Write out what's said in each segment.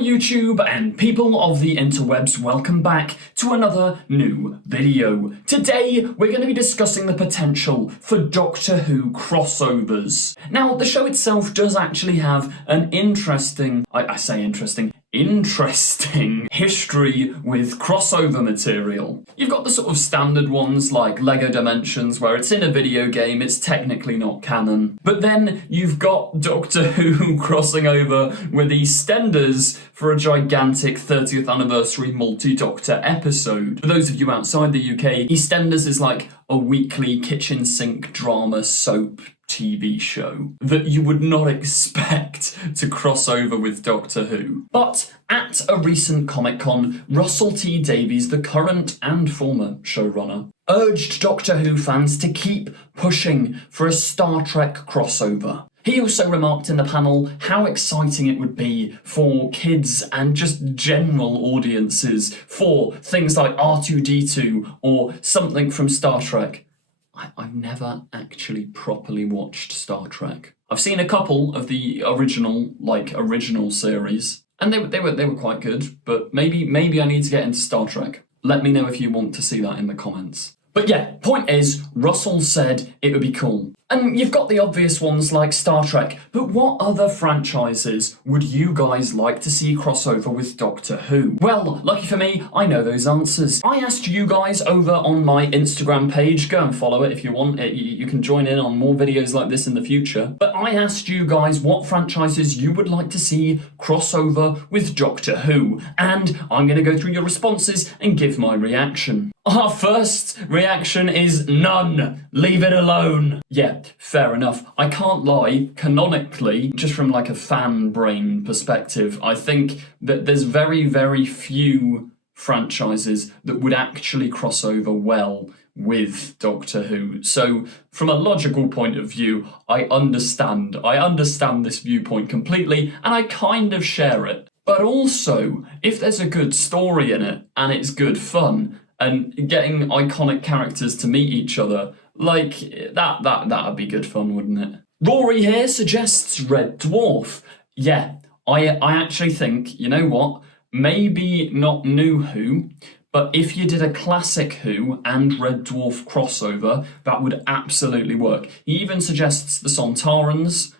YouTube and people of the interwebs, welcome back to another new video. Today we're going to be discussing the potential for Doctor Who crossovers. Now the show itself does actually have an interesting history with crossover material. You've got the sort of standard ones like Lego Dimensions where it's in a video game, it's technically not canon. But then you've got Doctor Who crossing over with EastEnders for a gigantic 30th anniversary multi-Doctor episode. For those of you outside the UK, EastEnders is like a weekly kitchen sink drama soap TV show that you would not expect to cross over with Doctor Who. But at a recent Comic-Con, Russell T Davies, the current and former showrunner, urged Doctor Who fans to keep pushing for a Star Trek crossover. He also remarked in the panel how exciting it would be for kids and just general audiences for things like R2-D2 or something from Star Trek. I've never actually properly watched Star Trek. I've seen a couple of the original series, and they were quite good, but maybe I need to get into Star Trek. Let me know if you want to see that in the comments. But yeah, point is, Russell said it would be cool. And you've got the obvious ones like Star Trek, but what other franchises would you guys like to see crossover with Doctor Who? Well, lucky for me, I know those answers. I asked you guys over on my Instagram page, go and follow it if you want. You can join in on more videos like this in the future. But I asked you guys what franchises you would like to see crossover with Doctor Who, and I'm going to go through your responses and give my reaction. Our first reaction is none. Leave it alone. Yeah, fair enough. I can't lie, canonically, just from like a fan brain perspective, I think that there's very, very few franchises that would actually cross over well with Doctor Who. So from a logical point of view, I understand this viewpoint completely, and I kind of share it. But also, if there's a good story in it and it's good fun, and getting iconic characters to meet each other, like, that'd be good fun, wouldn't it? Rory here suggests Red Dwarf. Yeah, I actually think, you know what, maybe not New Who, but if you did a classic Who and Red Dwarf crossover, that would absolutely work. He even suggests the Sontarans.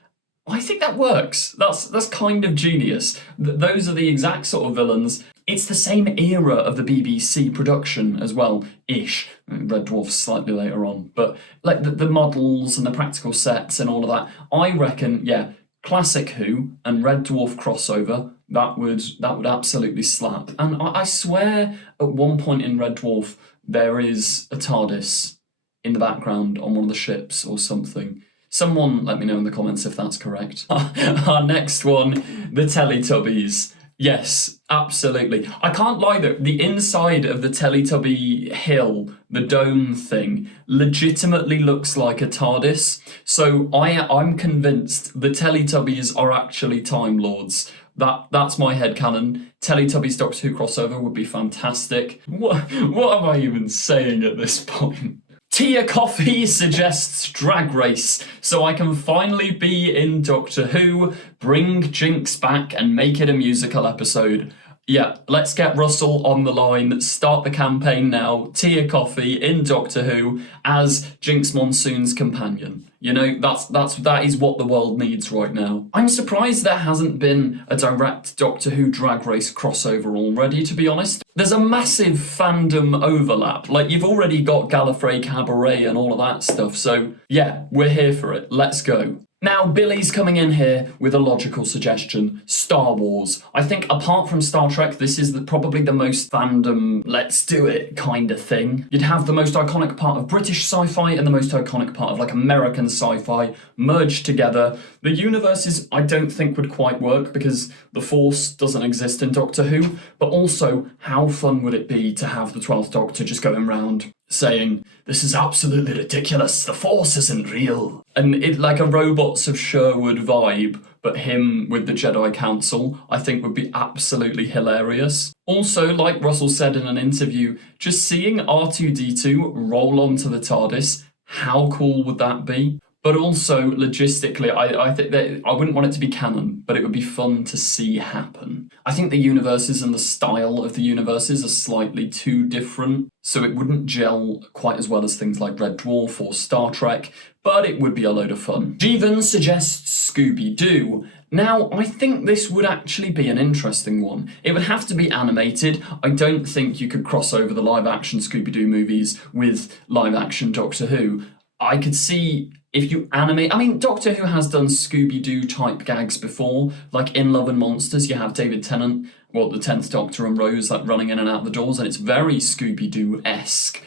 I think that works. That's kind of genius. Those are the exact sort of villains. It's the same era of the BBC production as well, ish. Red Dwarf's slightly later on, but like the models and the practical sets and all of that. I reckon, yeah, classic Who and Red Dwarf crossover, that would absolutely slap. And I swear at one point in Red Dwarf there is a TARDIS in the background on one of the ships or something. Someone let me know in the comments if that's correct. Our next one, the Teletubbies. Yes, absolutely. I can't lie though, the inside of the Teletubby hill, the dome thing, legitimately looks like a TARDIS. So I'm convinced the Teletubbies are actually Time Lords. That's my headcanon. Teletubbies Doctor Who crossover would be fantastic. What am I even saying at this point? Tia Coffee suggests Drag Race, so I can finally be in Doctor Who, bring Jinx back and make it a musical episode. Yeah, let's get Russell on the line, start the campaign now, Tia Coffee in Doctor Who as Jinx Monsoon's companion. You know, that is what the world needs right now. I'm surprised there hasn't been a direct Doctor Who Drag Race crossover already, to be honest. There's a massive fandom overlap. Like, you've already got Gallifrey Cabaret and all of that stuff, so yeah, we're here for it. Let's go. Now, Billy's coming in here with a logical suggestion, Star Wars. I think apart from Star Trek, this is probably the most fandom, let's do it kind of thing. You'd have the most iconic part of British sci-fi and the most iconic part of like American sci-fi merged together. The universes I don't think would quite work because the Force doesn't exist in Doctor Who, but also how fun would it be to have the 12th Doctor just going around saying, "This is absolutely ridiculous, the Force isn't real." And it like a Robots of Sherwood vibe, but him with the Jedi Council, I think would be absolutely hilarious. Also, like Russell said in an interview, just seeing R2-D2 roll onto the TARDIS, how cool would that be? But also, logistically, I think that I wouldn't want it to be canon, but it would be fun to see happen. I think the universes and the style of the universes are slightly too different, so it wouldn't gel quite as well as things like Red Dwarf or Star Trek, but it would be a load of fun. Jeevan suggests Scooby-Doo. Now, I think this would actually be an interesting one. It would have to be animated. I don't think you could cross over the live-action Scooby-Doo movies with live-action Doctor Who. I could see if you animate... I mean, Doctor Who has done Scooby-Doo type gags before. Like in Love and Monsters, you have David Tennant, the 10th Doctor, and Rose like running in and out the doors, and it's very Scooby-Doo-esque.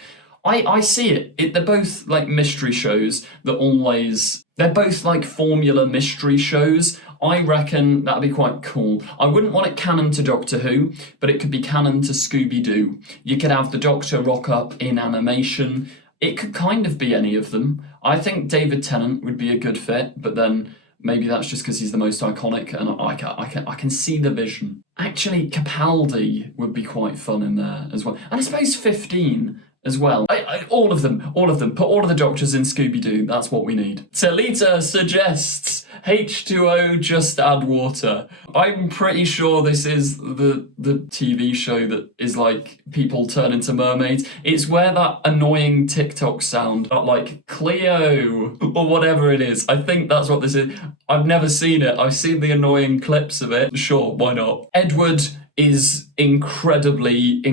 I see it. They're both like mystery shows that always... They're both like formula mystery shows. I reckon that'd be quite cool. I wouldn't want it canon to Doctor Who, but it could be canon to Scooby-Doo. You could have the Doctor rock up in animation. It could kind of be any of them. I think David Tennant would be a good fit, but then maybe that's just because he's the most iconic, and I can see the vision. Actually, Capaldi would be quite fun in there as well. And I suppose 15 as well. All of them. Put all of the Doctors in Scooby-Doo. That's what we need. Talita suggests H2O, just add water. I'm pretty sure this is the TV show that is like people turn into mermaids. It's where that annoying TikTok sound, like Cleo or whatever it is. I think that's what this is. I've never seen it. I've seen the annoying clips of it. Sure, why not? Edward is incredibly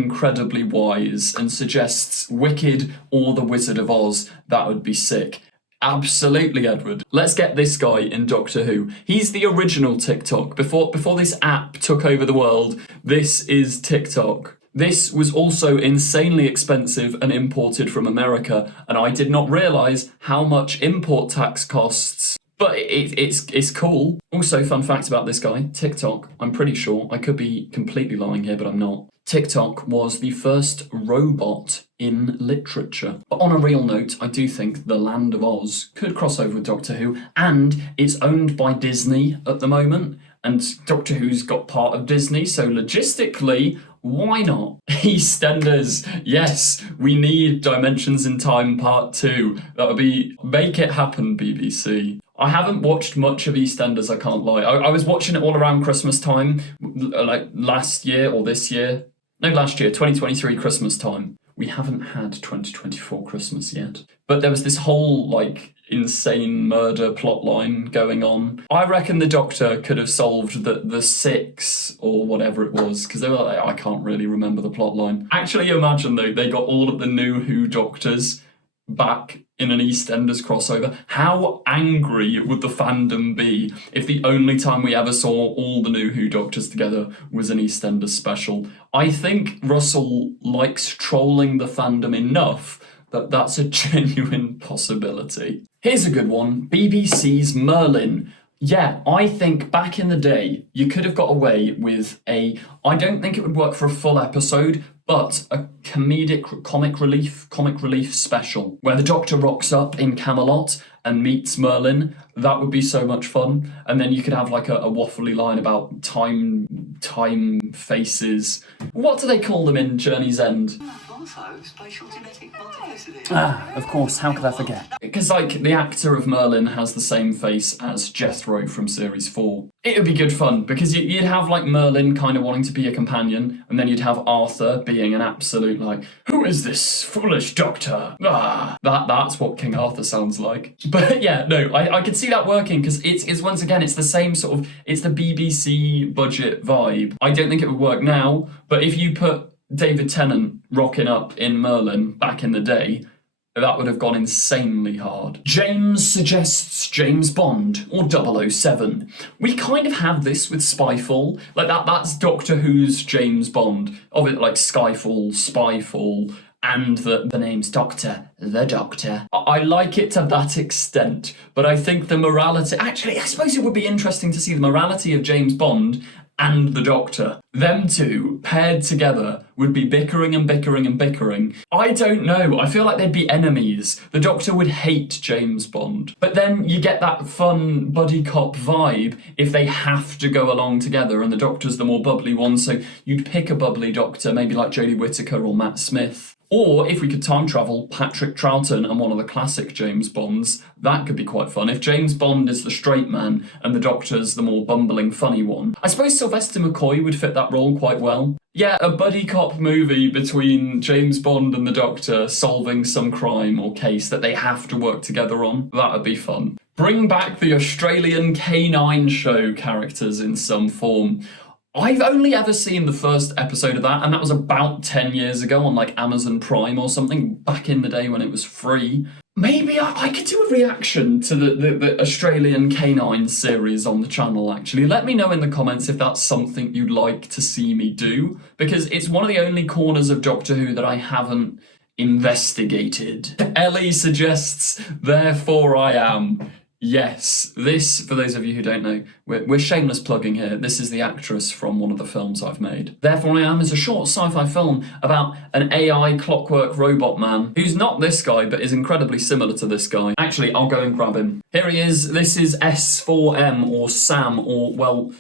wise and suggests Wicked or The Wizard of Oz. That would be sick. Absolutely, Edward. Let's get this guy in Doctor Who. He's the original TikTok. Before this app took over the world, this is TikTok. This was also insanely expensive and imported from America, and I did not realise how much import tax costs. But it's cool. Also, fun fact about this guy, TikTok, I'm pretty sure, I could be completely lying here, but I'm not. TikTok was the first robot in literature. But on a real note, I do think The Land of Oz could cross over with Doctor Who, and it's owned by Disney at the moment, and Doctor Who's got part of Disney, so logistically, why not? EastEnders, yes, we need Dimensions in Time Part 2. That would be, make it happen, BBC. I haven't watched much of EastEnders, I can't lie. I was watching it all around Christmas time, like last year or this year. No, last year, 2023 Christmas time. We haven't had 2024 Christmas yet. But there was this whole, like, insane murder plotline going on. I reckon the Doctor could have solved the 6 or whatever it was, because they were like, I can't really remember the plotline. Actually, imagine, though, they got all of the new Who Doctors back in an EastEnders crossover. How angry would the fandom be if the only time we ever saw all the new Who Doctors together was an EastEnders special? I think Russell likes trolling the fandom enough that that's a genuine possibility. Here's a good one, BBC's Merlin. Yeah, I think back in the day, you could have got away with I don't think it would work for a full episode, but a comic relief special, where the Doctor rocks up in Camelot and meets Merlin. That would be so much fun. And then you could have like a waffly line about time faces. What do they call them in Journey's End? Also, spatial genetic multiplicity. Ah, of course, how could I forget? Because, like, the actor of Merlin has the same face as Jethro from Series 4. It would be good fun, because you'd have, like, Merlin kind of wanting to be a companion, and then you'd have Arthur being an absolute, like, who is this foolish doctor? Ah, that's what King Arthur sounds like. But, yeah, no, I could see that working, because it's once again, it's the same sort of, it's the BBC budget vibe. I don't think it would work now, but if you put David Tennant rocking up in Merlin back in the day, that would have gone insanely hard. James suggests James Bond or 007. We kind of have this with Spyfall. Like that's Doctor Who's James Bond. Of it, like Skyfall, Spyfall, and the name's Doctor, the Doctor. I like it to that extent, but I think the morality... Actually, I suppose it would be interesting to see the morality of James Bond and the Doctor. Them two, paired together, would be bickering and bickering and bickering. I don't know, I feel like they'd be enemies. The Doctor would hate James Bond. But then you get that fun buddy cop vibe if they have to go along together and the Doctor's the more bubbly one, so you'd pick a bubbly Doctor, maybe like Jodie Whittaker or Matt Smith. Or if we could time travel Patrick Troughton and one of the classic James Bonds, that could be quite fun. If James Bond is the straight man and the Doctor's the more bumbling, funny one. I suppose Sylvester McCoy would fit that role quite well. Yeah, a buddy cop movie between James Bond and the Doctor solving some crime or case that they have to work together on. That would be fun. Bring back the Australian K9 show characters in some form. I've only ever seen the first episode of that, and that was about 10 years ago on like Amazon Prime or something, back in the day when it was free. Maybe I could do a reaction to the Australian K9 series on the channel, actually. Let me know in the comments if that's something you'd like to see me do, because it's one of the only corners of Doctor Who that I haven't investigated. Ellie suggests, therefore I am. Yes, this, for those of you who don't know, we're shameless plugging here. This is the actress from one of the films I've made. Therefore I Am is a short sci-fi film about an AI clockwork robot man who's not this guy, but is incredibly similar to this guy. Actually, I'll go and grab him. Here he is. This is S4M, or Sam, or, well,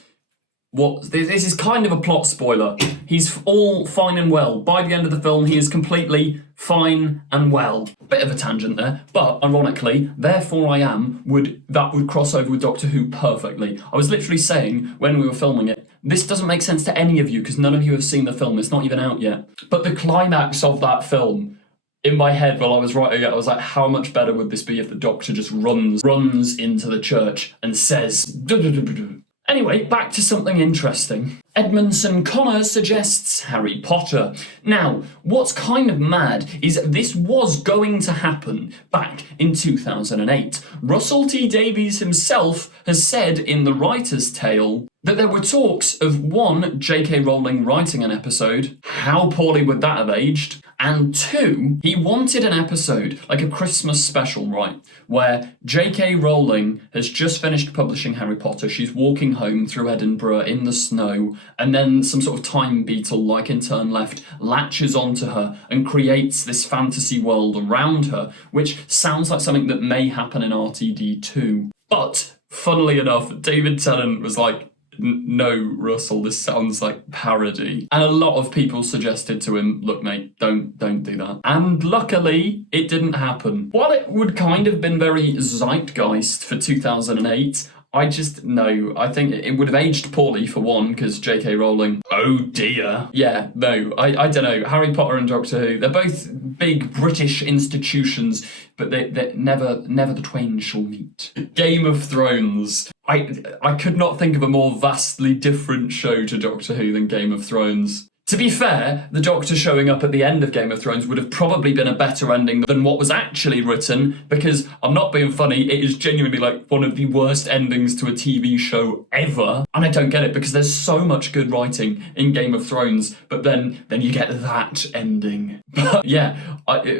what? This is kind of a plot spoiler. He's all fine and well. By the end of the film, he is completely fine and well. Bit of a tangent there, but ironically, Therefore I Am would cross over with Doctor Who perfectly. I was literally saying when we were filming it, this doesn't make sense to any of you because none of you have seen the film. It's not even out yet. But the climax of that film, in my head while I was writing it, I was like, how much better would this be if the Doctor just runs into the church and says, "Duh-duh-duh-duh-duh." Anyway, back to something interesting. Edmondson Connor suggests Harry Potter. Now, what's kind of mad is this was going to happen back in 2008. Russell T Davies himself has said in The Writer's Tale that there were talks of one, J.K. Rowling writing an episode. How poorly would that have aged? And two, he wanted an episode, like a Christmas special, right, where J.K. Rowling has just finished publishing Harry Potter. She's walking home through Edinburgh in the snow, and then some sort of time beetle, like in Turn Left, latches onto her and creates this fantasy world around her, which sounds like something that may happen in RTD2. But, funnily enough, David Tennant was like, no, Russell, this sounds like parody. And a lot of people suggested to him, look, mate, don't do that. And luckily, it didn't happen. While it would kind of been very zeitgeist for 2008, I think it would have aged poorly, for one, because J.K. Rowling, oh dear. Yeah, no, I don't know. Harry Potter and Doctor Who, they're both big British institutions, but they never the twain shall meet. Game of Thrones. I could not think of a more vastly different show to Doctor Who than Game of Thrones. To be fair, the Doctor showing up at the end of Game of Thrones would have probably been a better ending than what was actually written, because, I'm not being funny, it is genuinely like one of the worst endings to a TV show ever. And I don't get it, because there's so much good writing in Game of Thrones, but then you get that ending. But yeah,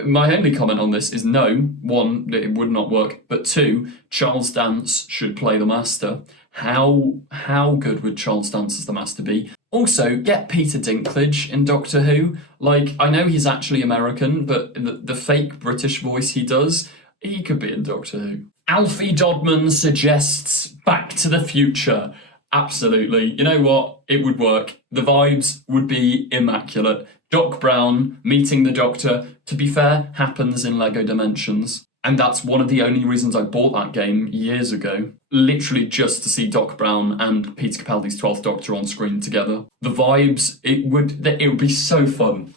my only comment on this is no, one, it would not work, but two, Charles Dance should play the Master. How good would Charles Dance as the Master be? Also, get Peter Dinklage in Doctor Who. Like, I know he's actually American, but the fake British voice he does, he could be in Doctor Who. Alfie Dodman suggests Back to the Future. Absolutely. You know what? It would work. The vibes would be immaculate. Doc Brown meeting the Doctor, to be fair, happens in Lego Dimensions. And that's one of the only reasons I bought that game years ago. Literally just to see Doc Brown and Peter Capaldi's 12th Doctor on screen together. The vibes, it would be so fun.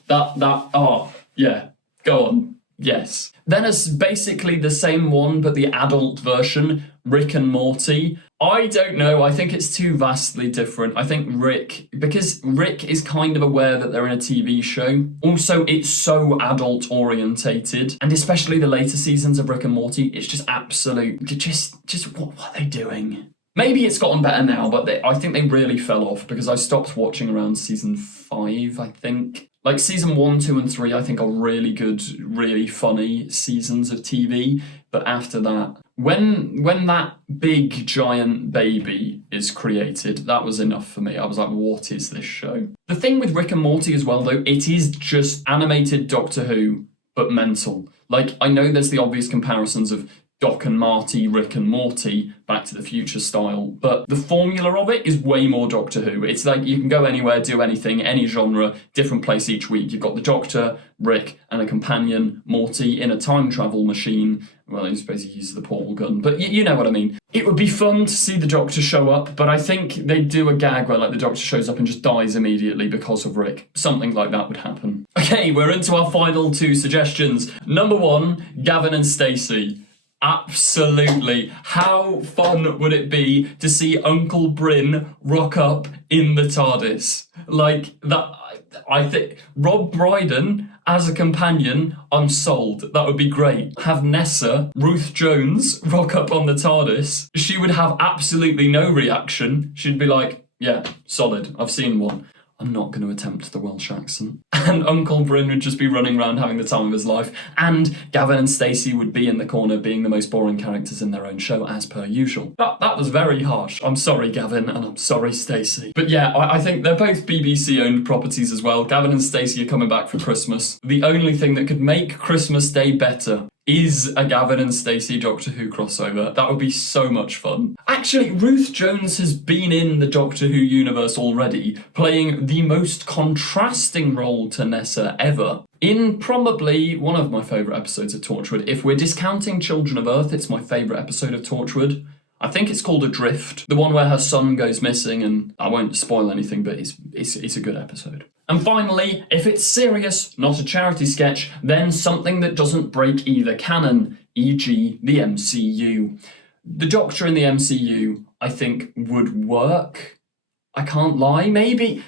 Yeah, go on. Yes. Then it's basically the same one, but the adult version, Rick and Morty. I don't know, I think it's too vastly different. I think because Rick is kind of aware that they're in a TV show. Also, it's so adult orientated, and especially the later seasons of Rick and Morty, it's just absolute, just what are they doing? Maybe it's gotten better now, but I think they really fell off because I stopped watching around season 5, I think. Like season 1, 2 and 3 I think are really good, really funny seasons of TV, but after that, when that big giant baby is created, that was enough for me. I was like, what is this show? The thing with Rick and Morty as well though, it is just animated Doctor Who, but mental. Like, I know there's the obvious comparisons of Doc and Marty, Rick and Morty, Back to the Future style. But the formula of it is way more Doctor Who. It's like you can go anywhere, do anything, any genre, different place each week. You've got the Doctor, Rick, and a companion, Morty, in a time travel machine. Well, he basically uses the portal gun, but you know what I mean. It would be fun to see the Doctor show up, but I think they'd do a gag where like the Doctor shows up and just dies immediately because of Rick. Something like that would happen. Okay, we're into our final 2 suggestions. Number 1, Gavin and Stacey. Absolutely. How fun would it be to see Uncle Bryn rock up in the TARDIS? Like, that, I think, Rob Brydon as a companion, I'm sold. That would be great. Have Nessa, Ruth Jones, rock up on the TARDIS. She would have absolutely no reaction. She'd be like, yeah, solid. I've seen one. I'm not going to attempt the Welsh accent. And Uncle Bryn would just be running around having the time of his life. And Gavin and Stacey would be in the corner being the most boring characters in their own show, as per usual. That was very harsh. I'm sorry, Gavin, and I'm sorry, Stacey. But yeah, I think they're both BBC-owned properties as well. Gavin and Stacey are coming back for Christmas. The only thing that could make Christmas Day better is a Gavin and Stacey Doctor Who crossover. That would be so much fun. Actually, Ruth Jones has been in the Doctor Who universe already, playing the most contrasting role to Nessa ever. In probably one of my favourite episodes of Torchwood. If we're discounting Children of Earth, it's my favourite episode of Torchwood. I think it's called Adrift, the one where her son goes missing, and I won't spoil anything, but it's a good episode. And finally, if it's serious, not a charity sketch, then something that doesn't break either canon, e.g. the MCU. The Doctor in the MCU, I think, would work. I can't lie, maybe.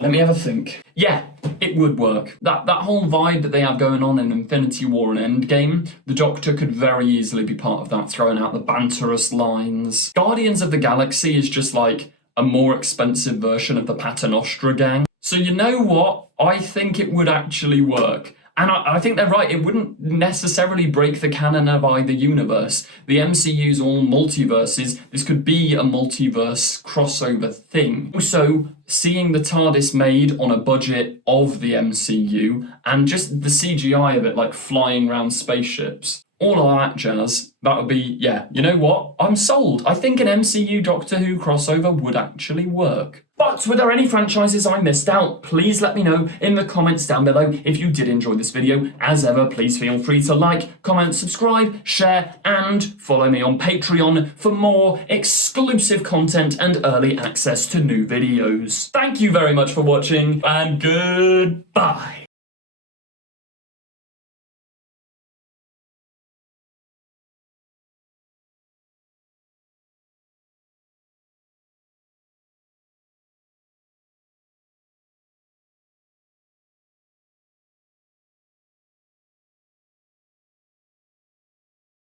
Let me have a think. Yeah, it would work. That whole vibe that they have going on in Infinity War and Endgame, the Doctor could very easily be part of that, throwing out the banterous lines. Guardians of the Galaxy is just like a more expensive version of the Paternoster gang. So you know what? I think it would actually work. And I think they're right, it wouldn't necessarily break the canon of either universe. The MCU's all multiverses. This could be a multiverse crossover thing. Also, seeing the TARDIS made on a budget of the MCU and just the CGI of it, like flying around spaceships. All of that jazz, that would be, yeah, you know what? I'm sold. I think an MCU Doctor Who crossover would actually work. But were there any franchises I missed out? Please let me know in the comments down below. If you did enjoy this video, as ever, please feel free to like, comment, subscribe, share, and follow me on Patreon for more exclusive content and early access to new videos. Thank you very much for watching, and goodbye.